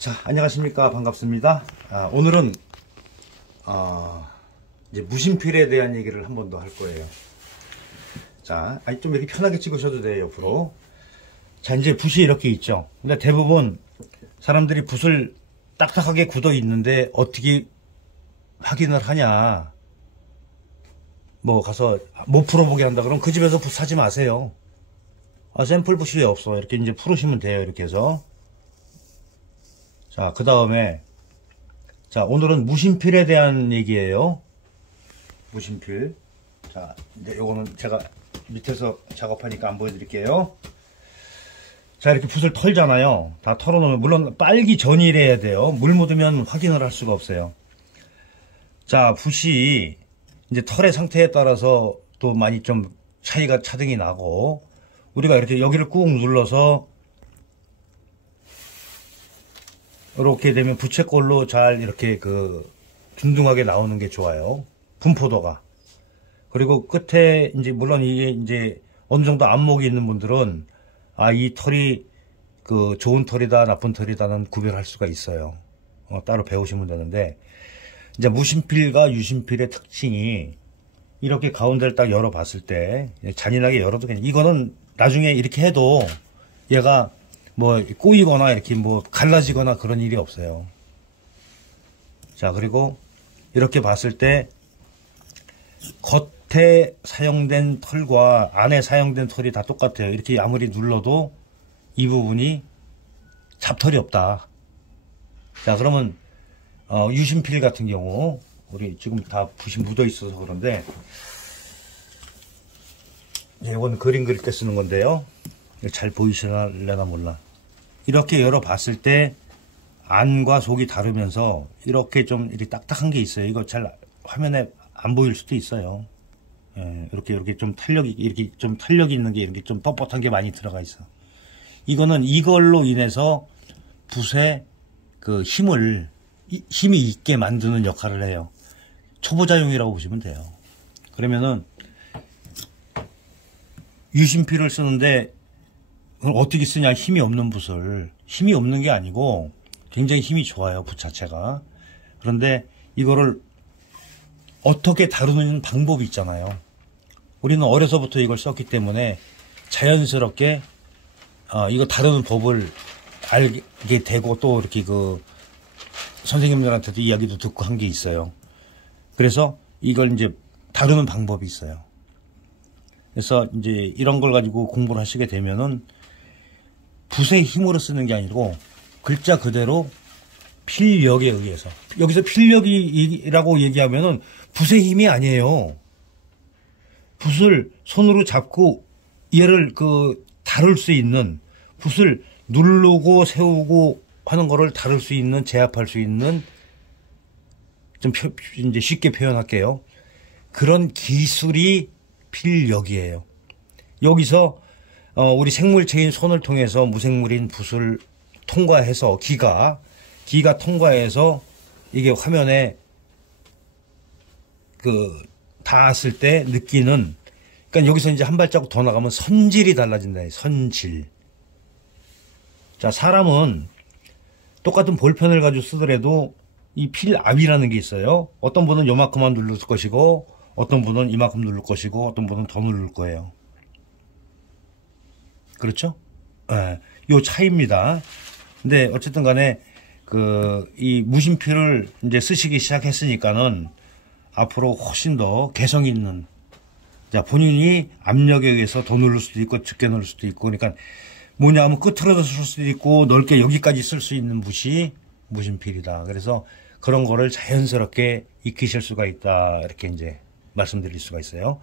자, 안녕하십니까. 반갑습니다. 오늘은 이제 무심필에 대한 얘기를 한 번 더 할 거예요. 자, 좀 이렇게 편하게 찍으셔도 돼요, 옆으로. 자, 이제 붓이 이렇게 있죠. 근데 대부분 사람들이 붓을 딱딱하게 굳어 있는데 어떻게 확인을 하냐. 뭐 가서 못 풀어보게 한다 그러면 그 집에서 붓 사지 마세요. 샘플 붓이 왜 없어? 이렇게 이제 풀으시면 돼요. 이렇게 해서. 자, 그 다음에, 자, 오늘은 무심필에 대한 얘기예요. 무심필. 자, 이제 요거는 제가 밑에서 작업하니까 안 보여드릴게요. 자, 이렇게 붓을 털잖아요. 다 털어놓으면, 물론 빨기 전이래야 돼요. 물 묻으면 확인을 할 수가 없어요. 자, 붓이 이제 털의 상태에 따라서 또 많이 좀 차등이 나고, 우리가 이렇게 여기를 꾹 눌러서 이렇게 되면 부채꼴로 잘 이렇게 균등하게 나오는 게 좋아요. 분포도가. 그리고 끝에 이제 물론 이게 이제 어느 정도 안목이 있는 분들은 이 털이 좋은 털이다 나쁜 털이다는 구별할 수가 있어요. 따로 배우시면 되는데, 이제 무심필과 유심필의 특징이 이렇게 가운데를 딱 열어 봤을 때 잔인하게 열어도 그냥 이거는 나중에 이렇게 해도 얘가 뭐 꼬이거나 이렇게 뭐 갈라지거나 그런 일이 없어요. 자, 그리고 이렇게 봤을 때 겉에 사용된 털과 안에 사용된 털이 다 똑같아요. 이렇게 아무리 눌러도 이 부분이 잡털이 없다. 자, 그러면 유심필 같은 경우 우리 지금 다 붓이 묻어 있어서 그런데 이건 그림 그릴 때 쓰는 건데요. 잘 보이시려나 몰라. 이렇게 열어봤을 때 안과 속이 다르면서 이렇게 좀 이렇게 딱딱한 게 있어요. 이거 잘 화면에 안 보일 수도 있어요. 예, 이렇게 좀 탄력이 있는 게 이렇게 좀 뻣뻣한 게 많이 들어가 있어. 이거는 이걸로 인해서 붓에 힘이 있게 만드는 역할을 해요. 초보자용이라고 보시면 돼요. 그러면은 유심필을 쓰는데 그럼 어떻게 쓰냐? 힘이 없는 붓을. 힘이 없는 게 아니고 굉장히 힘이 좋아요, 붓 자체가. 그런데 이거를 어떻게 다루는 방법이 있잖아요. 우리는 어려서부터 이걸 썼기 때문에 자연스럽게 이거 다루는 법을 알게 되고, 또 이렇게 선생님들한테도 이야기도 듣고 한 게 있어요. 그래서 이걸 이제 다루는 방법이 있어요. 그래서 이제 이런 걸 가지고 공부를 하시게 되면은 붓의 힘으로 쓰는 게 아니고 글자 그대로 필력에 의해서, 여기서 필력이라고 얘기하면은 붓의 힘이 아니에요. 붓을 손으로 잡고 얘를 다룰 수 있는, 붓을 누르고 세우고 하는 거를 다룰 수 있는, 제압할 수 있는, 좀 이제 쉽게 표현할게요. 그런 기술이 필력이에요. 여기서 우리 생물체인 손을 통해서 무생물인 붓을 통과해서 기가 통과해서 이게 화면에 닿았을 때 느끼는, 그러니까 여기서 이제 한 발자국 더 나가면 선질이 달라진다. 선질. 자, 사람은 똑같은 볼펜을 가지고 쓰더라도 이 필압이라는 게 있어요. 어떤 분은 요만큼만 누를 것이고, 어떤 분은 이만큼 누를 것이고, 어떤 분은 더 누를 거예요. 그렇죠? 예, 요 차이입니다. 근데 어쨌든 간에 이 무심필을 이제 쓰시기 시작했으니까는 앞으로 훨씬 더 개성 있는, 자, 본인이 압력에 의해서 더 누를 수도 있고 적게 누를 수도 있고, 그러니까 뭐냐 하면 끝으로 쓸 수도 있고 넓게 여기까지 쓸 수 있는 붓이 무심필이다. 그래서 그런 거를 자연스럽게 익히실 수가 있다. 이렇게 이제 말씀드릴 수가 있어요.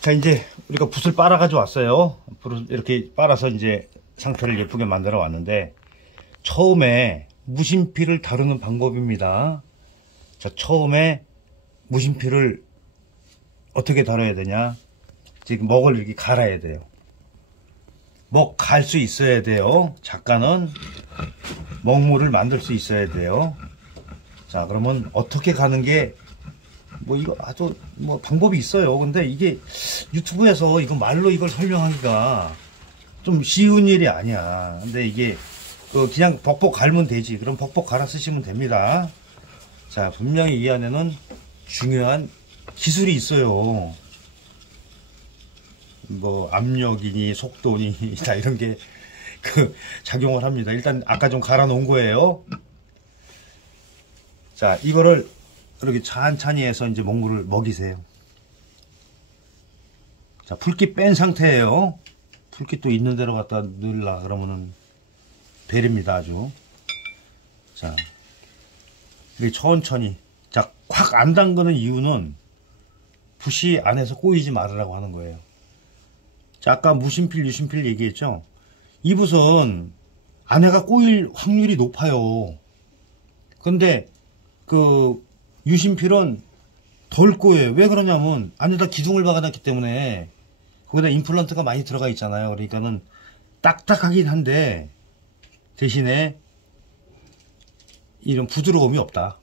자, 이제 우리가 붓을 빨아 가지고 왔어요. 붓을 이렇게 빨아서 이제 상태를 예쁘게 만들어 왔는데, 처음에 무심필을 다루는 방법입니다. 자, 처음에 무심필을 어떻게 다뤄야 되냐? 지금 먹을 이렇게 갈아야 돼요. 먹 갈 수 있어야 돼요. 작가는 먹물을 만들 수 있어야 돼요. 자, 그러면 어떻게 가는 게, 이거 아주 방법이 있어요. 근데 이게 유튜브에서 이거 말로 이걸 설명하기가 좀 쉬운 일이 아니야. 근데 이게 그냥 벅벅 갈면 되지. 그럼 벅벅 갈아 쓰시면 됩니다. 자, 분명히 이 안에는 중요한 기술이 있어요. 뭐 압력이니 속도니 다 이런 게 작용을 합니다. 일단 아까 좀 갈아 놓은 거예요. 자, 이거를 이렇게 찬찬히 해서 이제 먹물을 먹이세요. 자, 풀기 뺀 상태예요. 풀기 또 있는 대로 갖다 넣으려 그러면은 베립니다, 아주. 자, 이렇게 천천히. 자, 확 안 담그는 이유는 붓이 안에서 꼬이지 말으라고 하는 거예요. 자, 아까 무심필, 유심필 얘기했죠? 이 붓은 안에가 꼬일 확률이 높아요. 근데 그 유심필은 덜 꼬여요. 왜 그러냐면 안에다 기둥을 박아놨기 때문에 거기다 임플란트가 많이 들어가 있잖아요. 그러니까는 딱딱하긴 한데 대신에 이런 부드러움이 없다.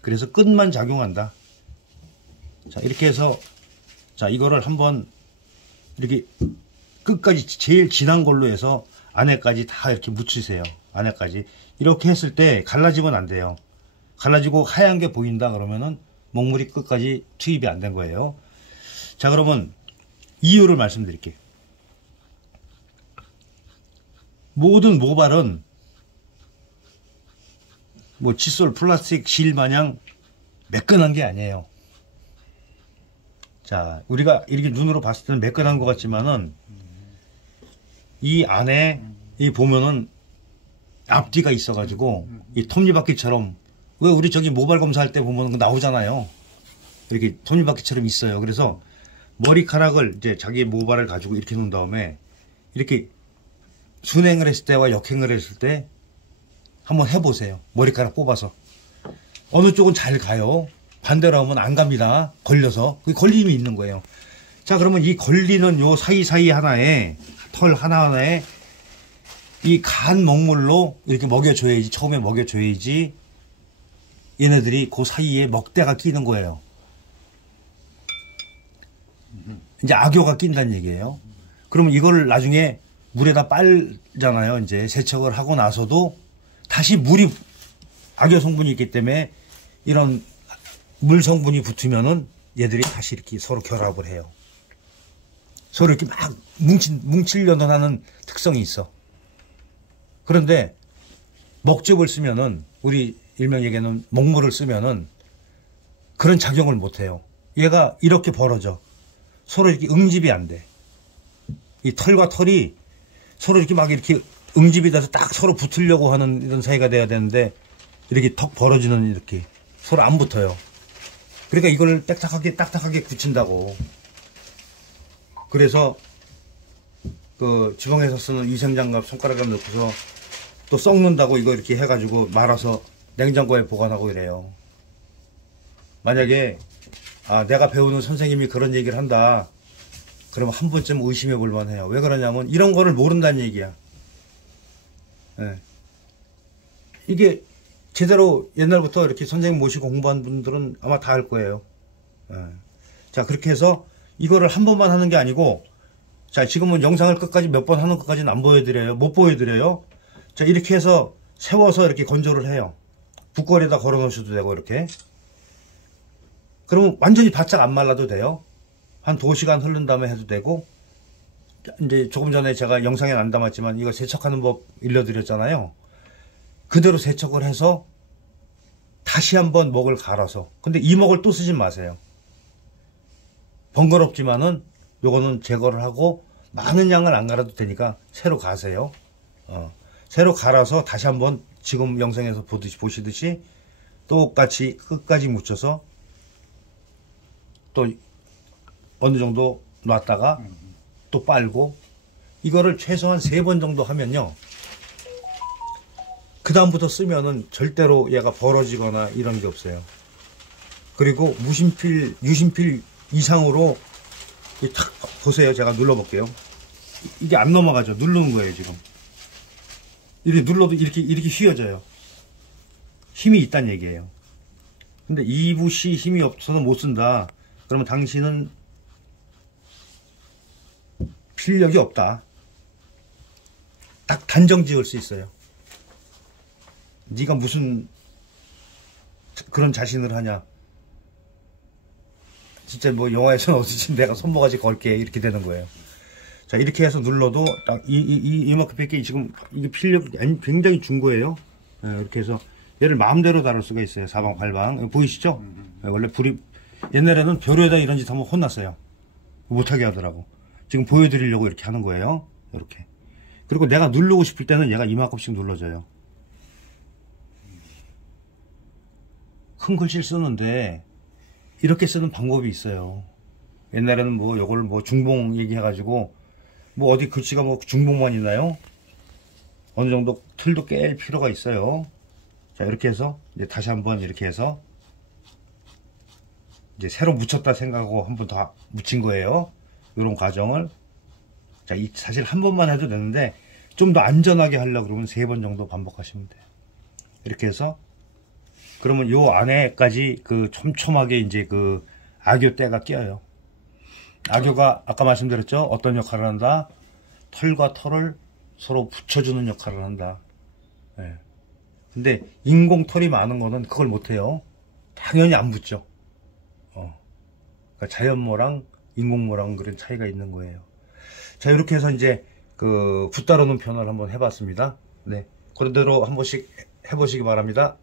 그래서 끝만 작용한다. 자, 이렇게 해서 자, 이거를 한번 이렇게 끝까지 제일 진한 걸로 해서 안에까지 다 이렇게 묻히세요. 안에까지. 이렇게 했을 때 갈라지면 안 돼요. 갈라지고 하얀 게 보인다 그러면은 먹물이 끝까지 투입이 안 된 거예요. 자, 그러면 이유를 말씀드릴게요. 모든 모발은 뭐 칫솔, 플라스틱, 실 마냥 매끈한 게 아니에요. 자, 우리가 이렇게 눈으로 봤을 때는 매끈한 것 같지만은 이 안에 이 보면은 앞뒤가 있어가지고 이 톱니바퀴처럼 왜 우리 저기 모발 검사할 때 보면 나오잖아요. 이렇게 톱니바퀴처럼 있어요. 그래서 머리카락을 이제 자기 모발을 가지고 이렇게 놓은 다음에 이렇게 순행을 했을 때와 역행을 했을 때 한번 해보세요. 머리카락 뽑아서 어느 쪽은 잘 가요. 반대로 하면 안 갑니다. 걸려서 그 걸림이 있는 거예요. 자, 그러면 이 걸리는 요 사이사이 하나에 털 하나하나에 이 간 먹물로 이렇게 먹여줘야지. 처음에 먹여줘야지 얘네들이 그 사이에 먹대가 끼는 거예요. 이제 악효가 낀다는 얘기예요. 그러면 이걸 나중에 물에다 빨잖아요. 이제 세척을 하고 나서도 다시 물이 악효 성분이 있기 때문에 이런 물 성분이 붙으면은 얘들이 다시 이렇게 서로 결합을 해요. 서로 이렇게 막 뭉치려는 하는 특성이 있어. 그런데 먹즙을 쓰면은 우리 일명 얘기하는 먹물을 쓰면은 그런 작용을 못 해요. 얘가 이렇게 벌어져. 서로 이렇게 응집이 안 돼. 이 털과 털이 서로 이렇게 막 이렇게 응집이 돼서 딱 서로 붙으려고 하는 이런 사이가 돼야 되는데 이렇게 턱 벌어지는 이렇게 서로 안 붙어요. 그러니까 이걸 딱딱하게 굳힌다고. 그래서 그 지방에서 쓰는 위생장갑 손가락에 넣고서 또 썩는다고 이거 이렇게 해가지고 말아서 냉장고에 보관하고 이래요. 만약에 내가 배우는 선생님이 그런 얘기를 한다. 그러면 한 번쯤 의심해 볼 만해요. 왜 그러냐면 이런 거를 모른다는 얘기야. 예. 이게 제대로 옛날부터 이렇게 선생님 모시고 공부한 분들은 아마 다 알 거예요. 예. 자, 그렇게 해서 이거를 한 번만 하는 게 아니고, 자, 지금은 영상을 끝까지 몇 번 하는 것까지는 안 보여드려요. 못 보여드려요. 자, 이렇게 해서 세워서 이렇게 건조를 해요. 붓거리에다 걸어 놓으셔도 되고, 이렇게. 그러면 완전히 바짝 안 말라도 돼요. 한 2시간 흐른 다음에 해도 되고, 이제 조금 전에 제가 영상에 안 담았지만 이거 세척하는 법 일러드렸잖아요. 그대로 세척을 해서 다시 한번 먹을 갈아서. 근데 이 먹을 또 쓰지 마세요. 번거롭지만은 요거는 제거를 하고 많은 양을 안 갈아도 되니까 새로 가세요. 새로 갈아서 다시 한번 지금 영상에서 보시듯이 똑같이 끝까지 묻혀서 또 어느 정도 놨다가 또 빨고, 이거를 최소한 3번 정도 하면요, 그 다음부터 쓰면은 절대로 얘가 벌어지거나 이런 게 없어요. 그리고 무심필, 유심필 이상으로 탁 보세요. 제가 눌러볼게요. 이게 안 넘어가죠. 누르는 거예요. 지금 이렇게 눌러도 이렇게 휘어져요. 힘이 있다는 얘기예요. 근데 이 붓이 힘이 없어서 못 쓴다. 그러면 당신은 필력이 없다. 딱 단정 지을 수 있어요. 네가 무슨 그런 자신을 하냐. 진짜 뭐 영화에서는 어디지 내가 손모가지 걸게 이렇게 되는 거예요. 자, 이렇게 해서 눌러도 딱 이만큼밖에 지금 이게 필력이 굉장히 준 거예요. 네, 이렇게 해서 얘를 마음대로 다룰 수가 있어요. 사방팔방 보이시죠? 네, 원래 불이 옛날에는 벼루에다 이런 짓 하면 혼났어요. 못하게 하더라고. 지금 보여드리려고 이렇게 하는 거예요. 이렇게. 그리고 내가 누르고 싶을 때는 얘가 이만큼씩 눌러줘요. 큰 글씨를 쓰는데 이렇게 쓰는 방법이 있어요. 옛날에는 뭐 요걸 뭐 중봉 얘기해가지고 뭐 어디 글씨가 뭐 중봉만 있나요? 어느 정도 틀도 깰 필요가 있어요. 자, 이렇게 해서 이제 다시 한번 이렇게 해서 이제 새로 묻혔다 생각하고 한 번 더 묻힌 거예요. 이런 과정을. 자, 사실 한 번만 해도 되는데 좀 더 안전하게 하려고 그러면 3번 정도 반복하시면 돼요. 이렇게 해서 그러면 요 안에까지 그 촘촘하게 이제 그 악교 때가 껴요. 악교가 아까 말씀드렸죠? 어떤 역할을 한다? 털과 털을 서로 붙여주는 역할을 한다. 예. 근데 인공 털이 많은 거는 그걸 못해요. 당연히 안 붙죠. 그러니까 자연모랑 인공모랑 그런 차이가 있는 거예요. 자, 이렇게 해서 이제 그 붓다루는 편을 한번 해봤습니다. 네. 그런 대로 한 번씩 해보시기 바랍니다.